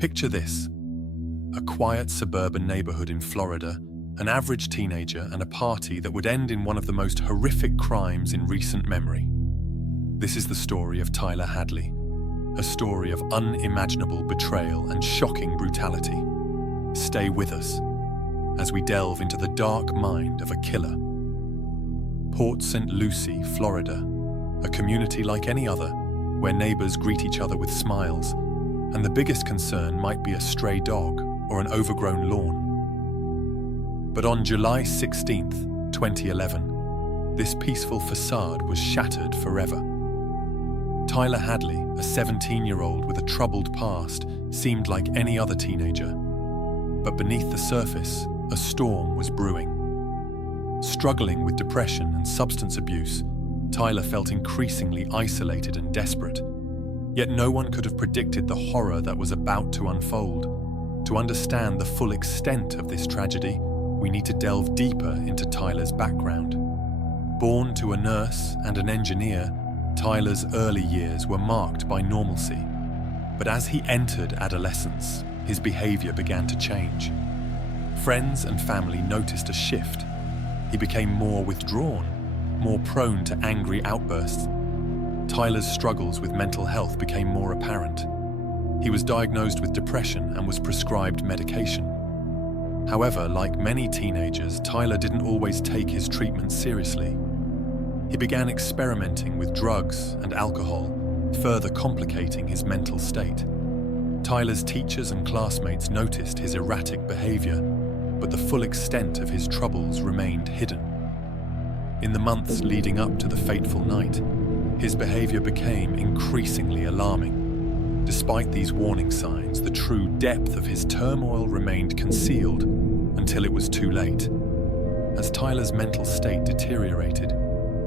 Picture this: a quiet suburban neighborhood in Florida, an average teenager, and a party that would end in one of the most horrific crimes in recent memory. This is the story of Tyler Hadley, a story of unimaginable betrayal and shocking brutality. Stay with us as we delve into the dark mind of a killer. Port St. Lucie, Florida, a community like any other, where neighbors greet each other with smiles, and the biggest concern might be a stray dog or an overgrown lawn. But on July 16th, 2011, this peaceful facade was shattered forever. Tyler Hadley, a 17-year-old with a troubled past, seemed like any other teenager. But beneath the surface, a storm was brewing. Struggling with depression and substance abuse, Tyler felt increasingly isolated and desperate. Yet no one could have predicted the horror that was about to unfold. To understand the full extent of this tragedy, we need to delve deeper into Tyler's background. Born to a nurse and an engineer, Tyler's early years were marked by normalcy. But as he entered adolescence, his behavior began to change. Friends and family noticed a shift. He became more withdrawn, more prone to angry outbursts. Tyler's struggles with mental health became more apparent. He was diagnosed with depression and was prescribed medication. However, like many teenagers, Tyler didn't always take his treatment seriously. He began experimenting with drugs and alcohol, further complicating his mental state. Tyler's teachers and classmates noticed his erratic behavior, but the full extent of his troubles remained hidden. In the months leading up to the fateful night, his behavior became increasingly alarming. Despite these warning signs, the true depth of his turmoil remained concealed until it was too late. As Tyler's mental state deteriorated,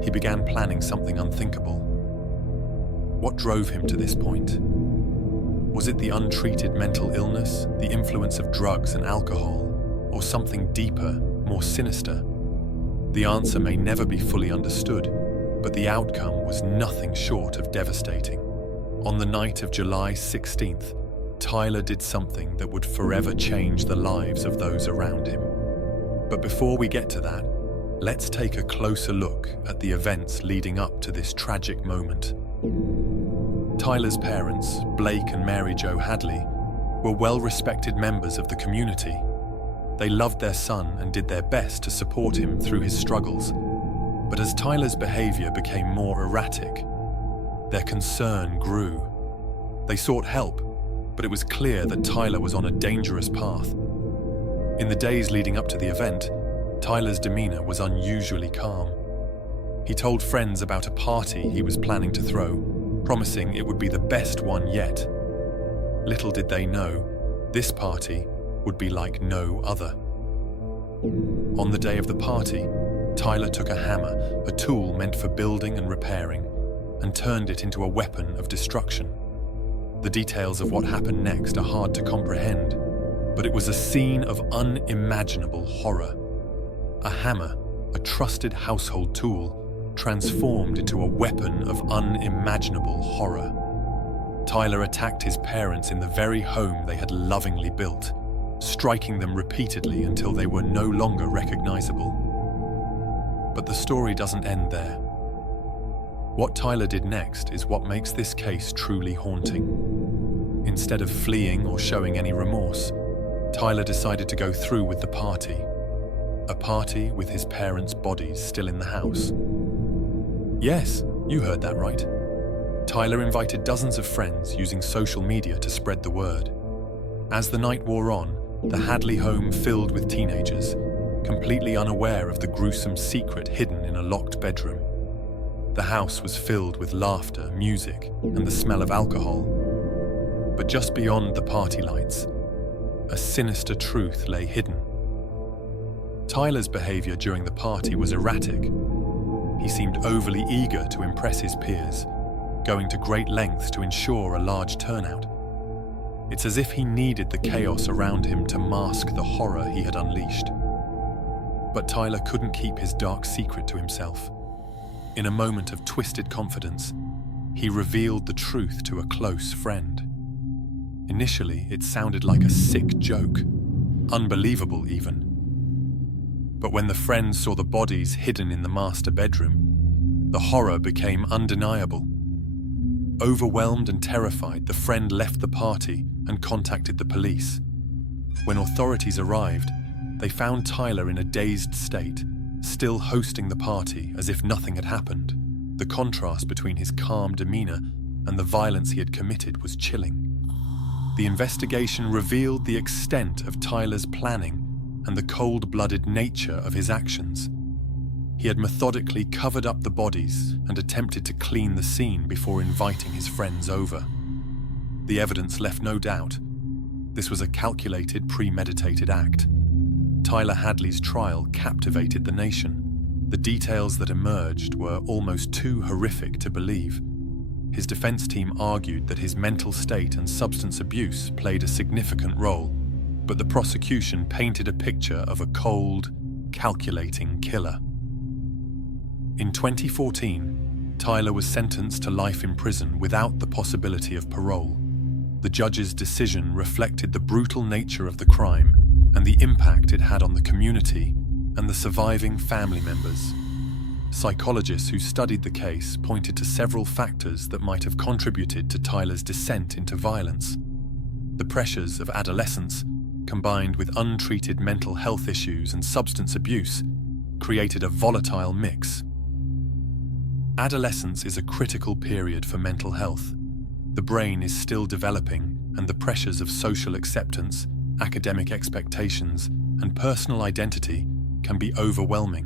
he began planning something unthinkable. What drove him to this point? Was it the untreated mental illness, the influence of drugs and alcohol, or something deeper, more sinister? The answer may never be fully understood, but the outcome was nothing short of devastating. On the night of July 16th, Tyler did something that would forever change the lives of those around him. But before we get to that, let's take a closer look at the events leading up to this tragic moment. Tyler's parents, Blake and Mary Jo Hadley, were well-respected members of the community. They loved their son and did their best to support him through his struggles. But as Tyler's behavior became more erratic, their concern grew. They sought help, but it was clear that Tyler was on a dangerous path. In the days leading up to the event, Tyler's demeanor was unusually calm. He told friends about a party he was planning to throw, promising it would be the best one yet. Little did they know, this party would be like no other. On the day of the party, Tyler took a hammer, a tool meant for building and repairing, and turned it into a weapon of destruction. The details of what happened next are hard to comprehend, but it was a scene of unimaginable horror. A hammer, a trusted household tool, transformed into a weapon of unimaginable horror. Tyler attacked his parents in the very home they had lovingly built, striking them repeatedly until they were no longer recognizable. But the story doesn't end there. What Tyler did next is what makes this case truly haunting. Instead of fleeing or showing any remorse, Tyler decided to go through with the party. A party with his parents' bodies still in the house. Yes, you heard that right. Tyler invited dozens of friends using social media to spread the word. As the night wore on, the Hadley home filled with teenagers, completely unaware of the gruesome secret hidden in a locked bedroom. The house was filled with laughter, music, and the smell of alcohol. But just beyond the party lights, a sinister truth lay hidden. Tyler's behavior during the party was erratic. He seemed overly eager to impress his peers, going to great lengths to ensure a large turnout. It's as if he needed the chaos around him to mask the horror he had unleashed. But Tyler couldn't keep his dark secret to himself. In a moment of twisted confidence, he revealed the truth to a close friend. Initially, it sounded like a sick joke, unbelievable even. But when the friends saw the bodies hidden in the master bedroom, the horror became undeniable. Overwhelmed and terrified, the friend left the party and contacted the police. When authorities arrived, they found Tyler in a dazed state, still hosting the party as if nothing had happened. The contrast between his calm demeanor and the violence he had committed was chilling. The investigation revealed the extent of Tyler's planning and the cold-blooded nature of his actions. He had methodically covered up the bodies and attempted to clean the scene before inviting his friends over. The evidence left no doubt. This was a calculated, premeditated act. Tyler Hadley's trial captivated the nation. The details that emerged were almost too horrific to believe. His defense team argued that his mental state and substance abuse played a significant role, but the prosecution painted a picture of a cold, calculating killer. In 2014, Tyler was sentenced to life in prison without the possibility of parole. The judge's decision reflected the brutal nature of the crime and the impact it had on the community and the surviving family members. Psychologists who studied the case pointed to several factors that might have contributed to Tyler's descent into violence. The pressures of adolescence, combined with untreated mental health issues and substance abuse, created a volatile mix. Adolescence is a critical period for mental health. The brain is still developing, and the pressures of social acceptance, academic expectations, and personal identity can be overwhelming.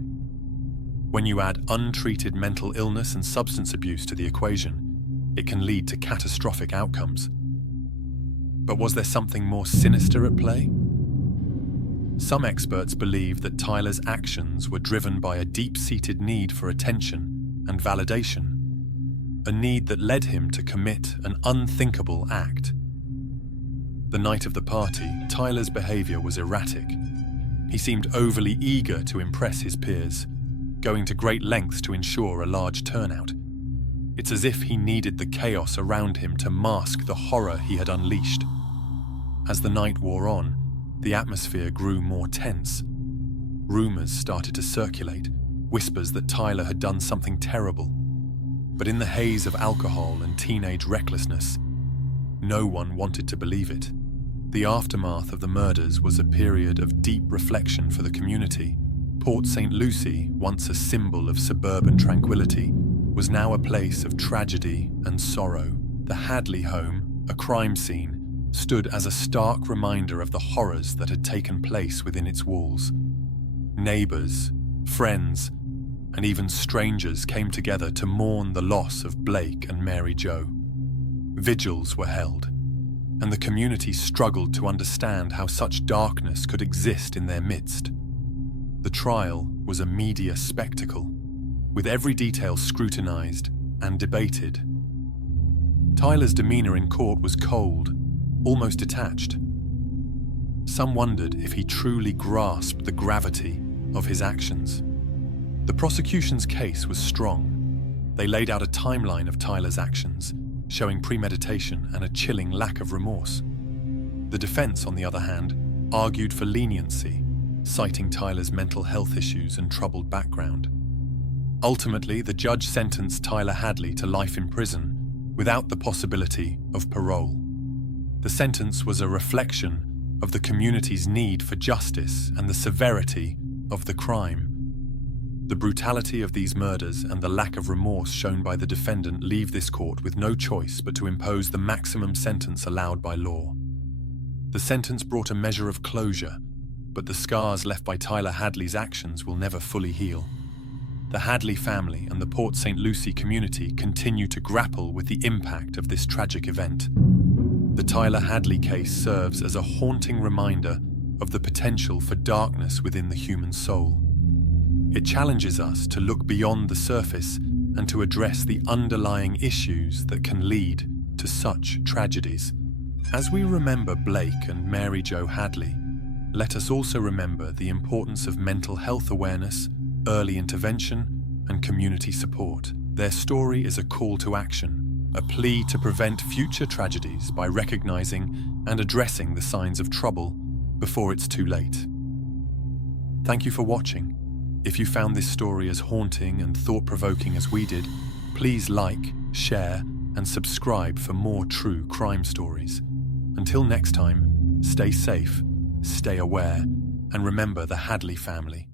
When you add untreated mental illness and substance abuse to the equation, it can lead to catastrophic outcomes. But was there something more sinister at play? Some experts believe that Tyler's actions were driven by a deep-seated need for attention and validation, a need that led him to commit an unthinkable act. The night of the party, Tyler's behavior was erratic. He seemed overly eager to impress his peers, going to great lengths to ensure a large turnout. It's as if he needed the chaos around him to mask the horror he had unleashed. As the night wore on, the atmosphere grew more tense. Rumors started to circulate, whispers that Tyler had done something terrible. But in the haze of alcohol and teenage recklessness, no one wanted to believe it. The aftermath of the murders was a period of deep reflection for the community. Port St. Lucie, once a symbol of suburban tranquility, was now a place of tragedy and sorrow. The Hadley home, a crime scene, stood as a stark reminder of the horrors that had taken place within its walls. Neighbors, friends, and even strangers came together to mourn the loss of Blake and Mary Jo. Vigils were held, and the community struggled to understand how such darkness could exist in their midst. The trial was a media spectacle, with every detail scrutinized and debated. Tyler's demeanor in court was cold, almost detached. Some wondered if he truly grasped the gravity of his actions. The prosecution's case was strong. They laid out a timeline of Tyler's actions, showing premeditation and a chilling lack of remorse. The defense, on the other hand, argued for leniency, citing Tyler's mental health issues and troubled background. Ultimately, the judge sentenced Tyler Hadley to life in prison without the possibility of parole. The sentence was a reflection of the community's need for justice and the severity of the crime. The brutality of these murders and the lack of remorse shown by the defendant leave this court with no choice but to impose the maximum sentence allowed by law. The sentence brought a measure of closure, but the scars left by Tyler Hadley's actions will never fully heal. The Hadley family and the Port St. Lucie community continue to grapple with the impact of this tragic event. The Tyler Hadley case serves as a haunting reminder of the potential for darkness within the human soul. It challenges us to look beyond the surface and to address the underlying issues that can lead to such tragedies. As we remember Blake and Mary Jo Hadley, let us also remember the importance of mental health awareness, early intervention, and community support. Their story is a call to action, a plea to prevent future tragedies by recognizing and addressing the signs of trouble before it's too late. Thank you for watching. If you found this story as haunting and thought-provoking as we did, please like, share, and subscribe for more true crime stories. Until next time, stay safe, stay aware, and remember the Hadley family.